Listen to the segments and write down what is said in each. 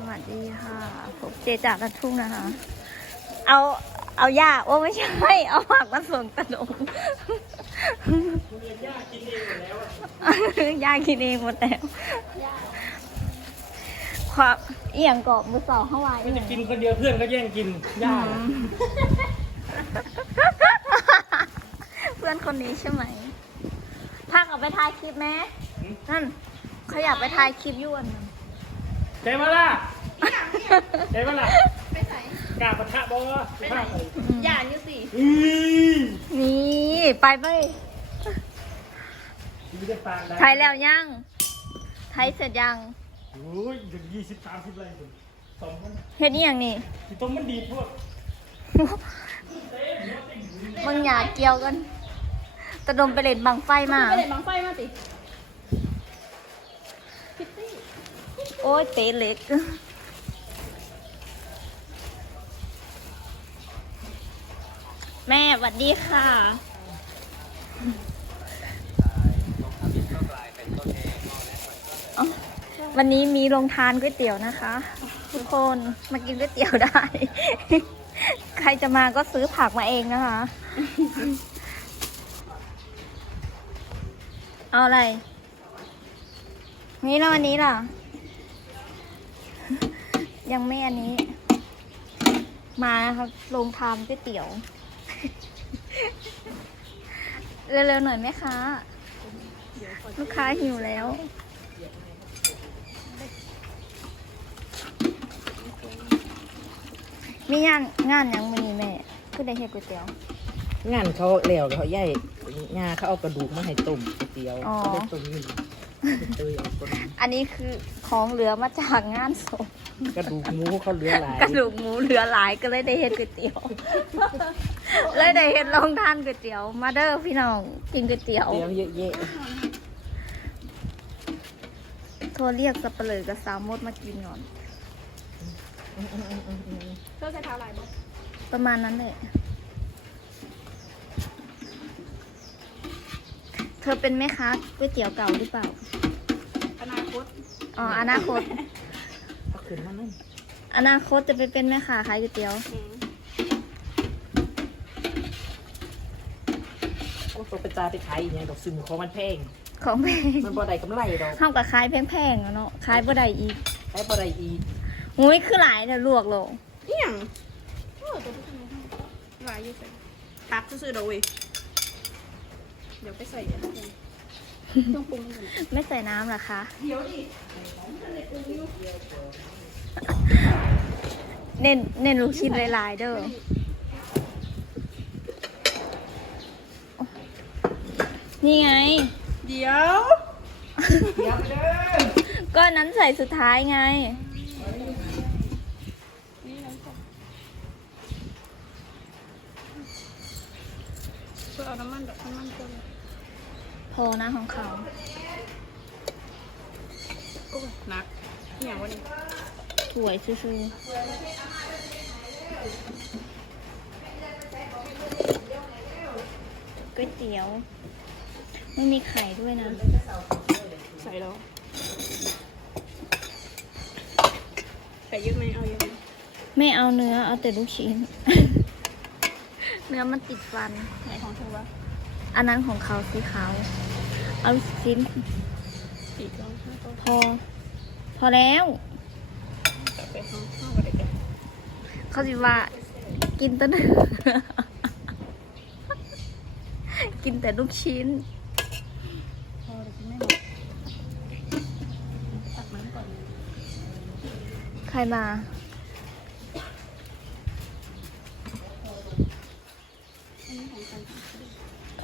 สวัสดีค่ะผมเจจากันทุ่งนะคะ เอาเอายญาโอ้ไม่ใช่เอาผักมาส่งตะนงหมดแล้วยากินเองหมดแล้วความเอียงกอบมือสองเข้าไว้ที่กินคนเดียวเพื่อนก็แย่งกินยญาเพื่อนคนนี้ใช่ไหมพักออกไปถ่ายคลิปไหมนั่นเขาอยากไปถ่ายคลิปยวนนันเจมาล่ะเจมาล่ะไปไหนกาบทะบอไปไหนอย่างนี้สินี่ ไปไปถ่ายแล้วยังถ่ายเสร็จยังโอ้ยอยงยี่สิบสามสิบเลยสองคนเห็นนี่ยังนี้ที่ต้มมันดีพวกมังหยาเกี่ยวกัน ตะดมไปเล่นบางไฟมาไปเล่นบางไฟมาสิโอ้ยเป๊ะเล็ก แม่สวัสดีค่ะวันนี้มีลงทานก๋วยเตี๋ยวนะคะ ทุกคนมากินก๋วยเตี๋ยวได้ ใครจะมาก็ซื้อผักมาเองนะคะ เอาอะไร นี่แล้ววันนี้หรอยังไม่อันนี้ มาครับลงทามก๋วยเตี๋ยว เร็วๆหน่อยไหมคะลูกค้าหิวแล้วมีงานงานยังมีแม่คือได้เห็ดก๋วยเตี๋ยว งานเขาแล้วเขาใหญ่งานเขาเอากระดูกมาให้ตุ้มก๋วยเตี๋ยวเขาได้ต้มยู่อันนี้คือของเหลือมาจากงานศพกระดูกหมูเขาเหลือหลายกระดูกหมูเหลือหลายก็เลยได้เห็นก๋วยเตี๋ยว เลยได้เห็นลองทานก๋วยเตี๋ยวมาเด้อพี่น้องกินก๋วยเตี๋ยวเยอะแยะโทรเรียกสับปะเลยกับสาวมดมากินก่อนเคื่อใช้เท้าหลายบ่ประมาณนั้นเลยเธอเป็นแม่ค้าก๋วยเตี๋ยวเก่าหรือเปล่าอ๋อ อนาคต อนาคตจะไปเป็น แม่ค้าขายก๋วยเตี๋ยวก็ตัวประจาไปขายอีกอย่างดอกซึ่งของมันแพง ของแพงมันบอดดยกำไรดอกเท่ากับขายแพงๆแล้วเนาะ ขายบอดดยอีก ขายบอดดยอีกงไม่ขึ้นหลายเนี่ยลวกโลกเนี่ยหลายเยอะไปพักซื้อๆดอกเว้ยเดี๋ยวไปใส่ไม่ใส่น้ำหรอคะเน้นเน้นลูกชิ้นลายๆเด้อ นี่ไง เดี๋ยว ก็นั้นใส่สุดท้ายไงเอาน้ำมันดับน้ำมันตัวพอนะของเขาโอ้หนักเนี่งวันนี้ป่วยซื่อก๋วยเตี๋ยว ไม่มีไข่ด้วยนะใส่แล้วไข่ยอะไหมเอาเยอะไม่เอาเนื้อ เอาแต่ลูกชิ้น เนื้อมันติดฟัน ไหนของเธอวะอันนั้นของเขาสีขาวเอาชิ้น พอ พอแล้ว เขาจีว่า กินต้นกินแต่ลูกชิ้น ใครมา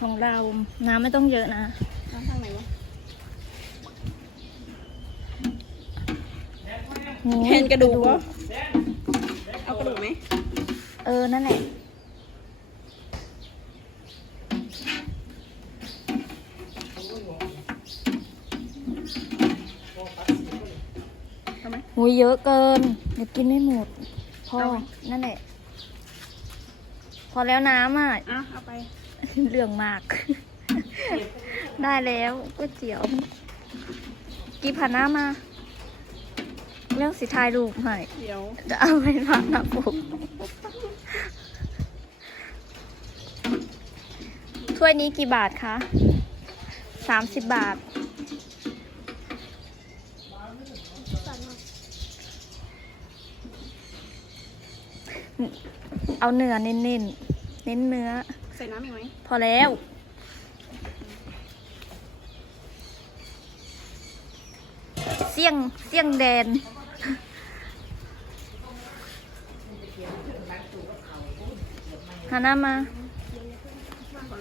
ของเรา น้ำไม่ต้องเยอะนะเห็นกระดูกเอากระดูกไหมเออ นั่นแหละหูเยอะเกินอยากกินไม่หมด พอ นั่นแหละ พอแล้วน้ำอ่ะ อ่ะ เอาไปเรื่องมาก ได้แล้วก๋วยเตี๋ยว กีผ่าน้ามา เรื่องสิทายลูกใหม่จะเอาไปผ่านนะ๊บถ้วยนี้กี่บาทคะสามสิบบาท เอาเนื้อเน้นๆเน้นเนื้อใส่น้ำอีกไหมพอแล้ว เสี่ยง เสี่ยงแดนหาน้ามา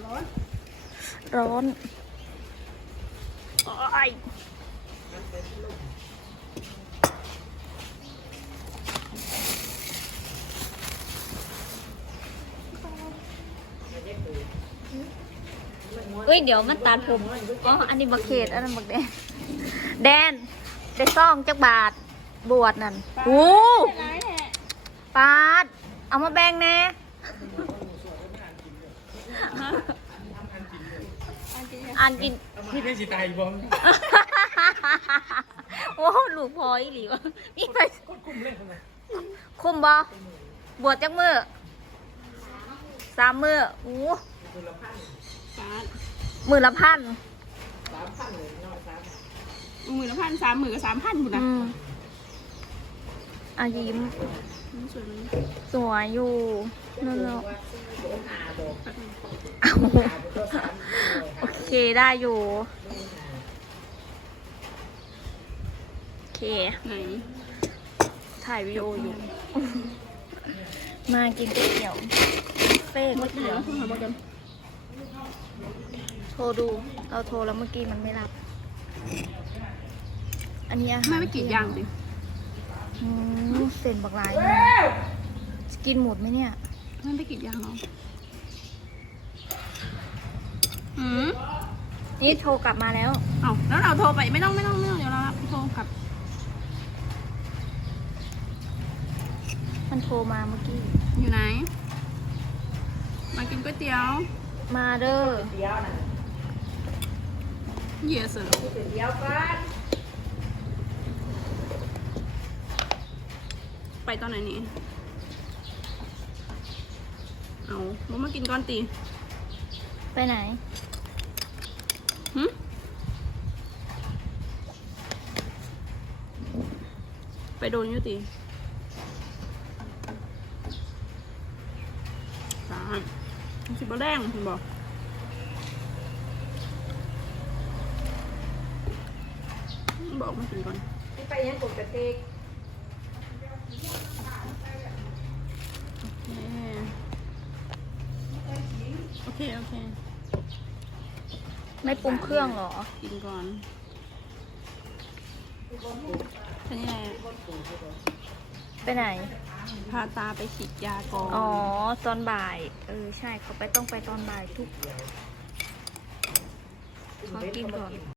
ร้อนร้อนอ้อยเฮ้ย เดี๋ยวมันตาผมอ๋ออันนี้บักเขตอันนั้นบักแดนแดนได้ซองจักบาท บวชนั่นโอ้ปาดปาดเอามาแบ่งแน่อานกินพี่ป็นสิตายบ้องโอ้ลูกพอยหรือวะพี่ไปคุมบอบวชจังมือสามมือโอ้หมื่นละพันหมื่นละพันสามหมื่นกับสามพันบุญนะอายิมสวยอยู่นนโอเคได้อยู่ โอเคถ่ายวีดีโออยู่ มากินก๋วยเตี๋ยวเป๊ก๋วยเตี๋ยวมากันโทรดูเราโทรแล้วเมื่อกี้มันไม่รับ อันนี้ไม่ไม่กินย่างดิอืมเซนบักไลนจะกินหมดไหมเนี่ย ไม่ไม่กินย่างหรออืมนี่โทรกลับมาแล้วเอาแล้วเราโทรไปไม่ต้องไม่ต้องเรื่องเดี๋ยวเราโทรกลับ มันโทรมาเมื่อกี้ อยู่ไหนมากินก๋วยเตี๋ยวมาเด้อเดียวนะเยสเดียวกันไปตอนไหนนี่เอาม่มากินก้อนตี ไปไหนหไปโดนยุติมันสิบแดงคุณบอก บอกมาสิก่อนไปยังกดกระเทกโอเค โอเค ไม่ปรุงเครื่องหรอ กินก่อนอันนี้อะไรไปไหน พาตาไปฉีดยาก่นอ๋อ ตอนบ่าย เออ ใช่ เขาไปต้องไปตอนบ่ายทุกเขากินก่อน